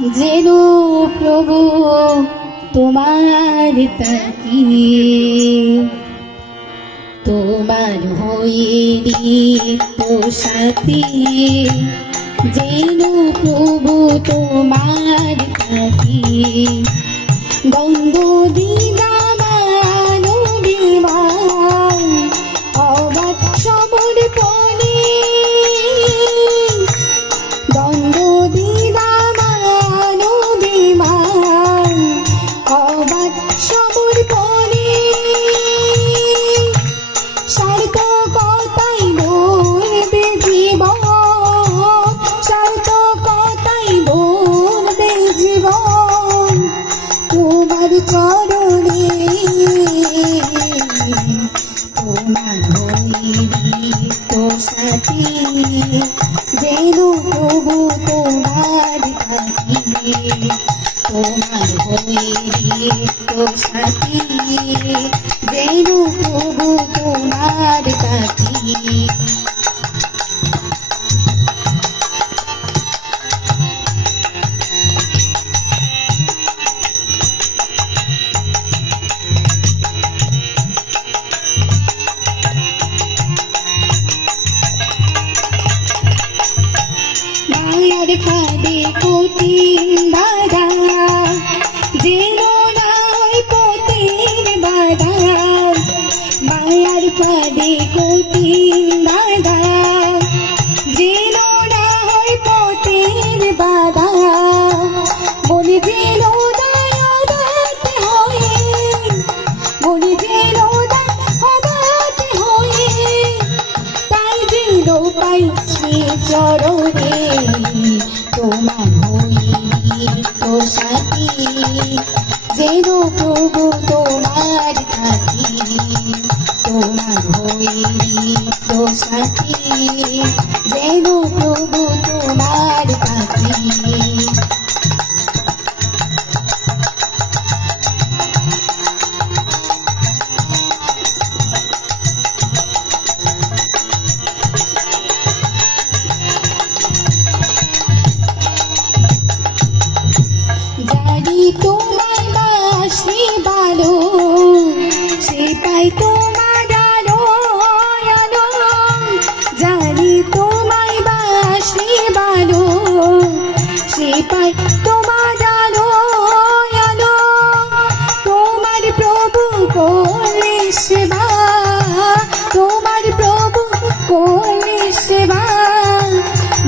যেন প্রভু তোমার তাকিয়ে তোমার হয়ে রিক্ত সাথী, যেন প্রভু তোমার তাকিয়ে গঙ্গ দিনা মানবিমান অবাক সমর্পণে গঙ্গ দিনা মানবিমান অবাক সমর্পণে সার্থকতাই বলবে জীবন, সার্থকতাই বলবে জীবন তোমার চরণে, তোমার হইরিক্ত সাথী, যেন প্রভু তোমার থাকিবে, তোমার হইরিক্ত সাথী, যেন প্রভু তোমার থাকিবে। মায়ার ফাঁদে কঠিন বাধা, যেন নাই পথের বাধা, মায়ার ফাঁদে কঠিন বাধা, যেন নাই পথের বাধা, মনে যেন দায়াতে হয়ে, মনে যেন দায়াতে হয়ে, তাই যেন পাইছি চরণে তোমার হইরিক্ত সাথী, যেন প্রভু তোমার থাকি, তোমার হইরিক্ত সাথী, যেন প্রভু তোমার থাকি। জানি তোমার বাসি ভালো, সে পাই তোমার আলো আলো, জানি তোমার বাসি ভালো, সে পাই তোমার আলো আলো, তোমার প্রভু করলে সেবা, তোমার প্রভু করলে সেবা,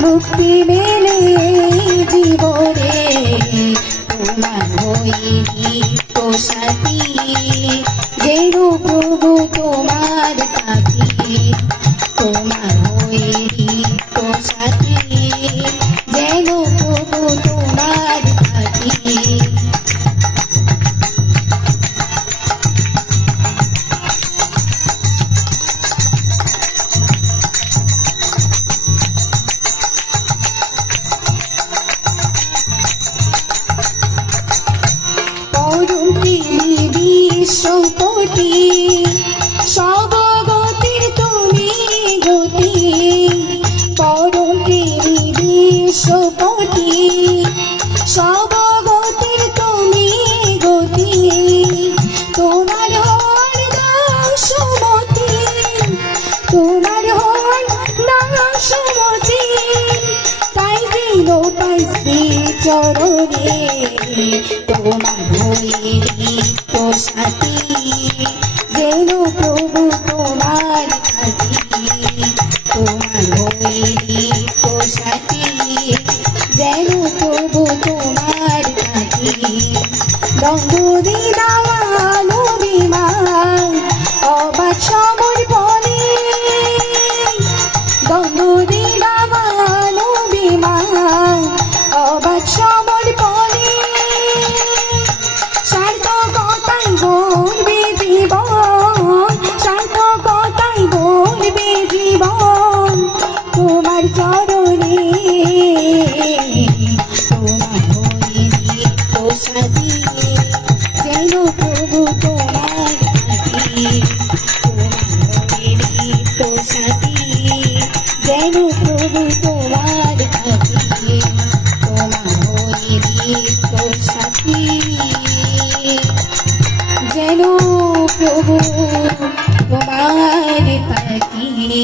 মুক্তি মেলে জীবনে, তোমার হইরিক্ত সাথী, যেন প্রভু তোমার থাকি, তোমার হইরিক্ত সাথী, যেন প্রভু তোমার থাকি। বিশ্বপতি সবগতির তুমি গতি, পরম বিশ্বপতি সবগতির তুমি গতি, তোমার হর দাসমতি, তোমার হর দাসমতি, তাই দিল পাইছি চরণে তোমার হইরিক্ত সাথী, যেন প্রভু তোমার থাকি, তোমার হইরিক্ত সাথী, যেন প্রভু তোমার থাকি। গঙ্গ দিনা মানবিমান অবাক সমর্পণে, গঙ্গ দিনা মানবিমান অবাক সমর্পণে, সার্থকতাই বলবে জীবন, সার্থকতাই বলবে জীবন তোমার চরণে, তোমার হইরিক্ত সাথী, তোর সাথী যেন প্রভু তোমার তাকি